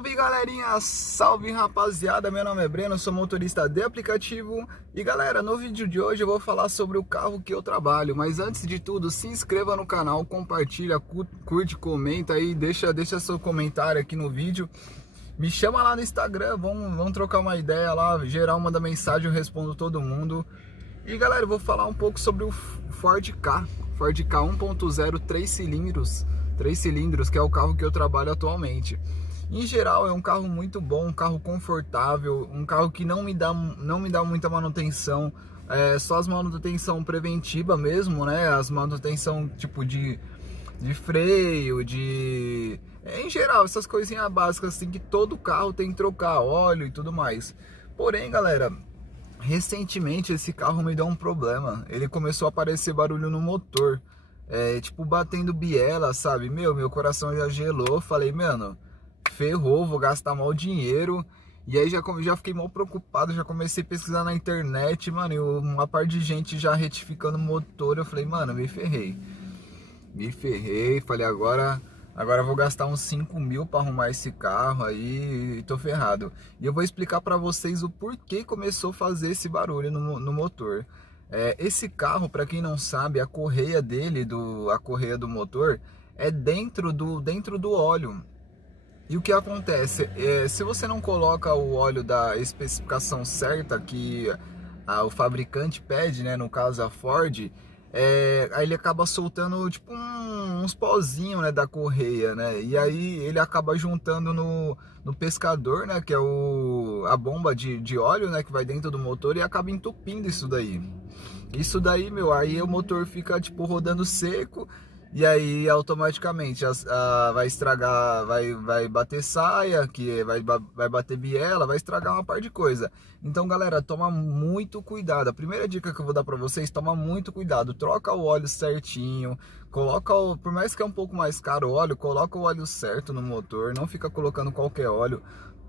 Salve galerinha, salve rapaziada, meu nome é Breno, sou motorista de aplicativo. E galera, no vídeo de hoje eu vou falar sobre o carro que eu trabalho. Mas antes de tudo, se inscreva no canal, compartilha, curte, comenta aí, deixa seu comentário aqui no vídeo. Me chama lá no Instagram, vamos trocar uma ideia lá, geral manda mensagem, eu respondo todo mundo. E galera, eu vou falar um pouco sobre o Ford Ka 1.0 3 cilindros, que é o carro que eu trabalho atualmente. Em geral é um carro muito bom, um carro confortável, um carro que não me dá muita manutenção, só as manutenção preventiva mesmo, né? As manutenção tipo de freio, em geral, essas coisinhas básicas assim que todo carro tem que trocar, óleo e tudo mais. Porém, galera, recentemente esse carro me deu um problema. Ele começou a aparecer barulho no motor, tipo batendo biela, sabe? Meu coração já gelou, falei, mano, ferrou, vou gastar mal dinheiro. E aí já fiquei mal preocupado, já comecei a pesquisar na internet, mano, e uma parte de gente já retificando o motor. Eu falei, mano, me ferrei, falei, agora eu vou gastar uns 5 mil para arrumar esse carro aí e tô ferrado. E eu vou explicar para vocês o porquê começou a fazer esse barulho no motor. Esse carro, para quem não sabe, a correia dele, a correia do motor é dentro do óleo. E o que acontece? Se você não coloca o óleo da especificação certa que o fabricante pede, né, no caso a Ford, aí ele acaba soltando tipo uns pozinhos, né, da correia, né? E aí ele acaba juntando no pescador, né, que é a bomba de óleo, né, que vai dentro do motor, e acaba entupindo isso daí. Aí o motor fica tipo rodando seco. E aí automaticamente vai estragar, vai bater saia, que vai bater biela, vai estragar uma par de coisa. Então galera, toma muito cuidado. A primeira dica que eu vou dar pra vocês, toma muito cuidado. Troca o óleo certinho, por mais que é um pouco mais caro o óleo, coloca o óleo certo no motor, não fica colocando qualquer óleo.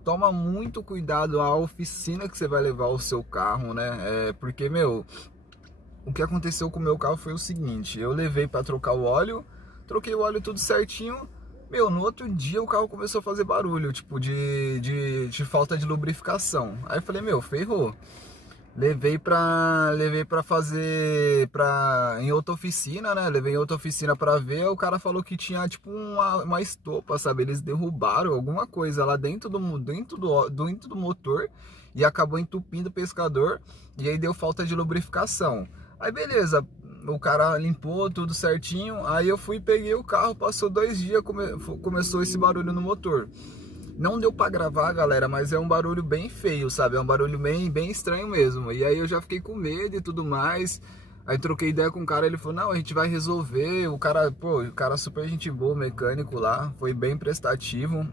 Toma muito cuidado a oficina que você vai levar o seu carro, né? Porque, o que aconteceu com o meu carro foi o seguinte: eu levei para trocar o óleo, troquei o óleo tudo certinho. No outro dia o carro começou a fazer barulho, tipo de falta de lubrificação. Aí eu falei, ferrou. Levei pra fazer em outra oficina, né? Levei em outra oficina pra ver. O cara falou que tinha tipo uma estopa, sabe? Eles derrubaram alguma coisa lá dentro do motor e acabou entupindo o pescador. E aí deu falta de lubrificação. Aí beleza, o cara limpou tudo certinho. Aí eu fui, peguei o carro, passou 2 dias, começou esse barulho no motor. Não deu pra gravar, galera, mas é um barulho bem feio, sabe? É um barulho bem estranho mesmo. E aí eu já fiquei com medo e tudo mais. Aí troquei ideia com o cara, ele falou, não, a gente vai resolver. O cara super gente boa, mecânico lá, foi bem prestativo.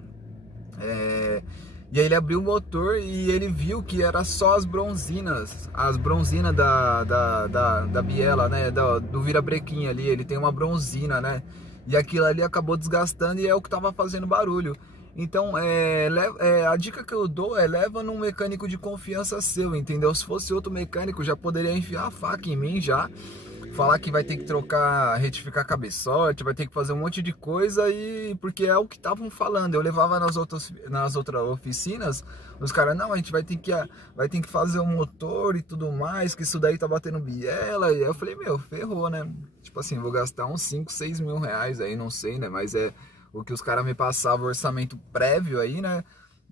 E aí ele abriu o motor e ele viu que era só as bronzinas da biela, né? Do virabrequim ali, ele tem uma bronzina, né? E aquilo ali acabou desgastando e é o que tava fazendo barulho. Então, a dica que eu dou leva num mecânico de confiança seu, entendeu? Se fosse outro mecânico, já poderia enfiar a faca em mim já, falar que vai ter que retificar cabeçote, vai ter que fazer um monte de coisa, porque é o que estavam falando. Eu levava nas outras oficinas, os caras, não, a gente vai ter que fazer o motor e tudo mais, que isso daí tá batendo biela. E aí eu falei, ferrou, né? Tipo assim, vou gastar uns 5, 6 mil reais aí, não sei, né? Mas o que os caras me passavam, o orçamento prévio aí, né?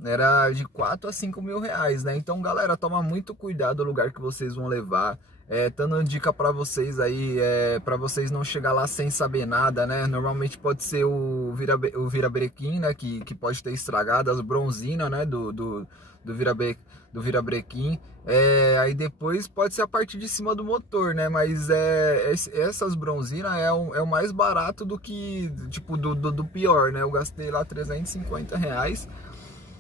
Era de 4 a 5 mil reais, né? Então, galera, toma muito cuidado no lugar que vocês vão levar. Dando dica pra vocês aí, pra vocês não chegar lá sem saber nada, né? Normalmente pode ser o virabrequim, né? Que pode ter estragado, as bronzinas, né? Do virabrequim. Aí depois pode ser a parte de cima do motor, né? Mas essas bronzinas é o mais barato do que, tipo, do pior, né? Eu gastei lá 350 reais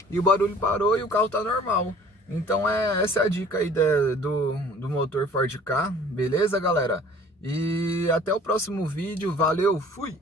e o barulho parou e o carro tá normal. Então essa é a dica aí do motor Ford Ka, beleza, galera? E até o próximo vídeo, valeu, fui!